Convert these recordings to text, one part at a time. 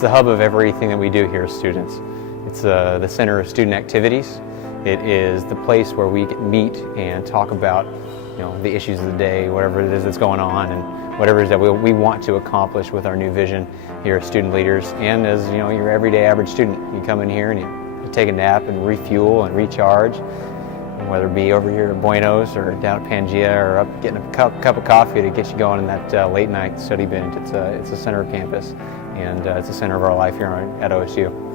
The hub of everything that we do here as students. It's the center of student activities. It is the place where we meet and talk about the issues of the day, whatever it is that's going on, and whatever it is that we want to accomplish with our new vision here as student leaders. And as your everyday average student, you come in here and you take a nap and refuel and recharge, and whether it be over here at Buenos or down at Pangea or up getting a cup of coffee to get you going in that late night study binge. It's the center of campus, and it's the center of our life here at OSU.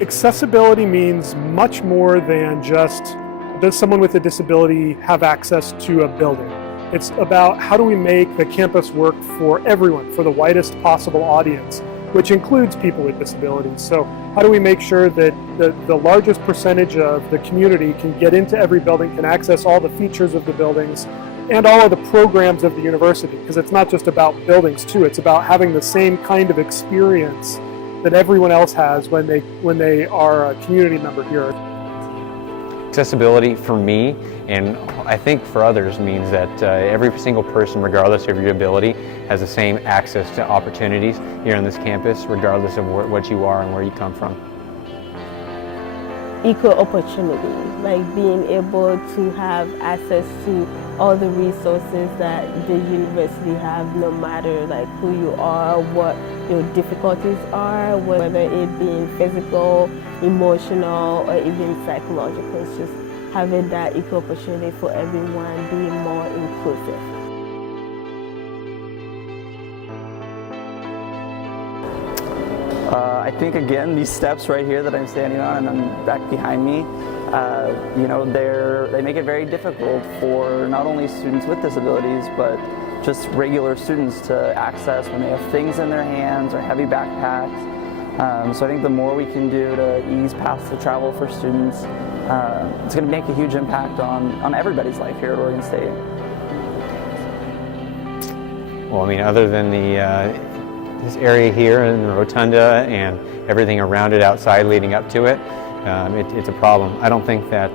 Accessibility means much more than just, does someone with a disability have access to a building? It's about how do we make the campus work for everyone, for the widest possible audience, which includes people with disabilities. So how do we make sure that the largest percentage of the community can get into every building, can access all the features of the buildings, and all of the programs of the university? Because it's not just about buildings too, it's about having the same kind of experience that everyone else has when they are a community member here. Accessibility for me, and I think for others, means that every single person, regardless of your ability, has the same access to opportunities here on this campus, regardless of what you are and where you come from. Equal opportunity, like being able to have access to all the resources that the university have, no matter like who you are, what your difficulties are, whether it being physical, emotional, or even psychological. It's just having that equal opportunity for everyone, being more inclusive. I think again these steps right here that I'm standing on and I'm back behind me, they make it very difficult for not only students with disabilities but just regular students to access when they have things in their hands or heavy backpacks. So I think the more we can do to ease paths to travel for students, it's going to make a huge impact on everybody's life here at Oregon State. Well, I mean, other than this area here in the rotunda and everything around it outside leading up to it, it's a problem. I don't think that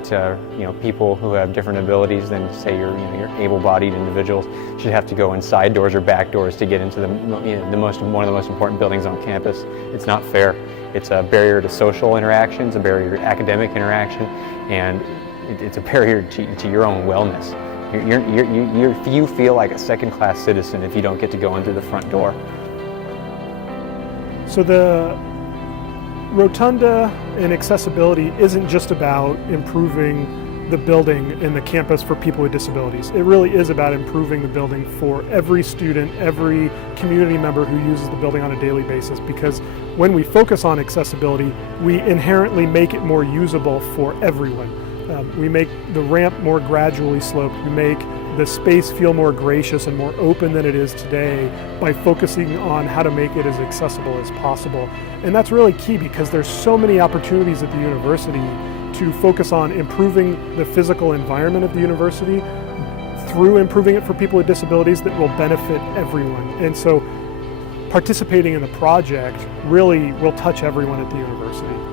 people who have different abilities than say your able-bodied individuals should have to go inside doors or back doors to get into one of the most important buildings on campus. It's not fair. It's a barrier to social interactions, a barrier to academic interaction, and it's a barrier to your own wellness. You feel like a second-class citizen if you don't get to go in through the front door. So the rotunda and accessibility isn't just about improving the building and the campus for people with disabilities. It really is about improving the building for every student, every community member who uses the building on a daily basis, because when we focus on accessibility, we inherently make it more usable for everyone. We make the ramp more gradually sloped. We make the space feel more gracious and more open than it is today by focusing on how to make it as accessible as possible. And that's really key because there's so many opportunities at the university to focus on improving the physical environment of the university through improving it for people with disabilities that will benefit everyone. And so participating in the project really will touch everyone at the university.